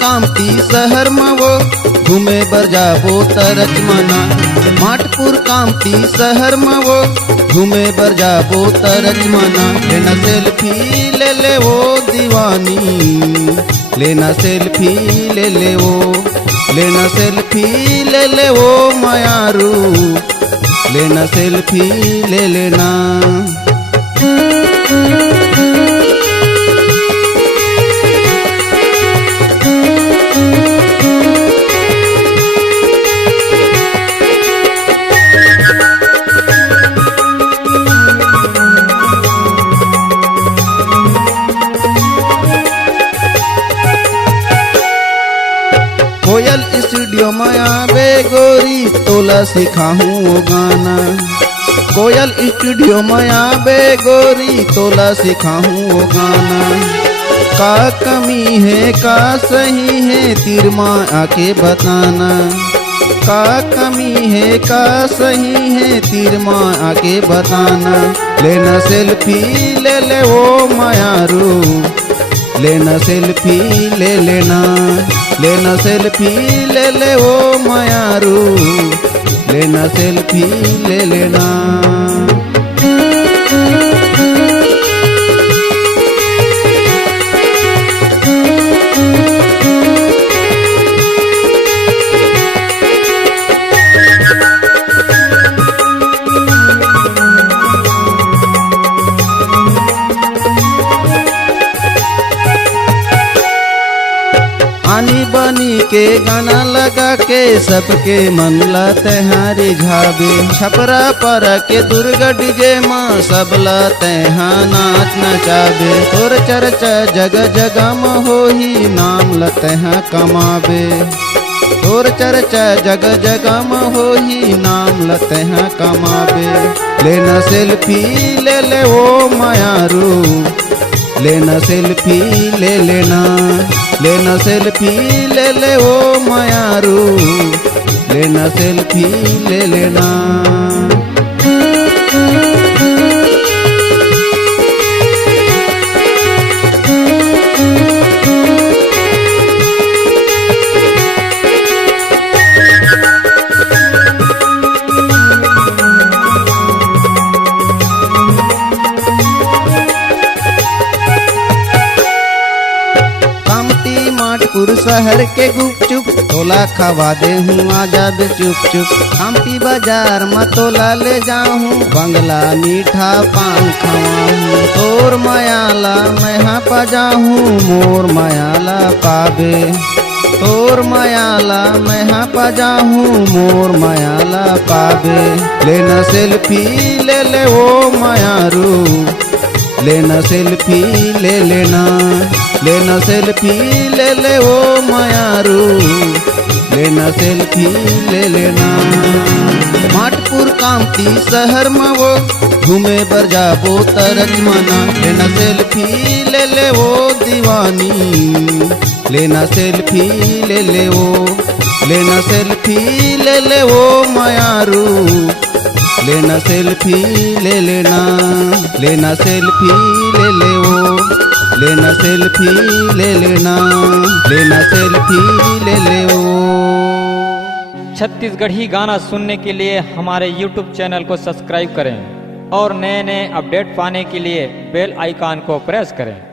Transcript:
कामती शहर में वो घूमे बर जाबो तरच मना। माटपुर कामती शहर में वो घूमे बर जाबो तरच मना। लेना सेल्फी ले ले वो दीवानी, लेना सेल्फी ले ले वो, लेना सेल्फी ले ले वो मायारू, लेना सेल्फी ले लेना। कोयल स्टूडियो में आवे गोरी तोला सिखाऊं वो गाना। कोयल स्टूडियो में आवे गोरी तोला सिखाऊं वो गाना। का कमी है का सही है तीर माँ आके बताना। का कमी है का सही है तीर माँ आके बताना। लेना सेल्फी ले ले वो मायारू, लेना सेल्फी ले लेना। लेना सेल्फी ले ले वो मायारू, लेना सेल्फी ले लेना। आनी बनी के गाना लगा के सबके मन लाते हैं रिझावे। छपरा पर के दुर्गा डीजे माँ सब लाते हैं नाच नचावे। तोर चर्चा जगह जगह में हो ही नाम लते हैं कमावे। तोर चर्चा जगह जगह में हो ही नाम लते हैं कमावे। लेना सेल्फी ले ले वो मायारू, लेना सेल्फी ले लेना। लेना सेल्फी ले ले वो मायारू, लेना सेल्फी ले लेना। माटपुर शहर के गुपचुप तोला खवा दे हूँ आजा बे चुप चुप। कामती बाजार में तोला ले जाऊँ बंगला मीठा पान खवाऊँ। तोर मायाला मैं हाँ पजाऊँ मोर मायाला पावे। तोर मायाला मैं हाँ पजाऊँ मोर मायाला पावे। लेना सेल्फी ले ले वो मायारू, लेना सेल्फी ले लेना। लेना सेल्फी ले ले वो मायारू, लेना सेल्फी ले लेना। माटपुर कामती शहर में वो घूमे बर जाबो तरच मना। लेना सेल्फी ले ले वो दीवानी, लेना सेल्फी ले ले वो, लेना सेल्फी ले ले वो मायारू, लेना सेल्फी ले लेना। लेना सेल्फी ले ले वो, लेना सेल्फी ले लेना। लेना सेल्फी ले ले वो। छत्तीसगढ़ी गाना सुनने के लिए हमारे YouTube चैनल को सब्सक्राइब करें और नए नए अपडेट पाने के लिए बेल आइकन को प्रेस करें।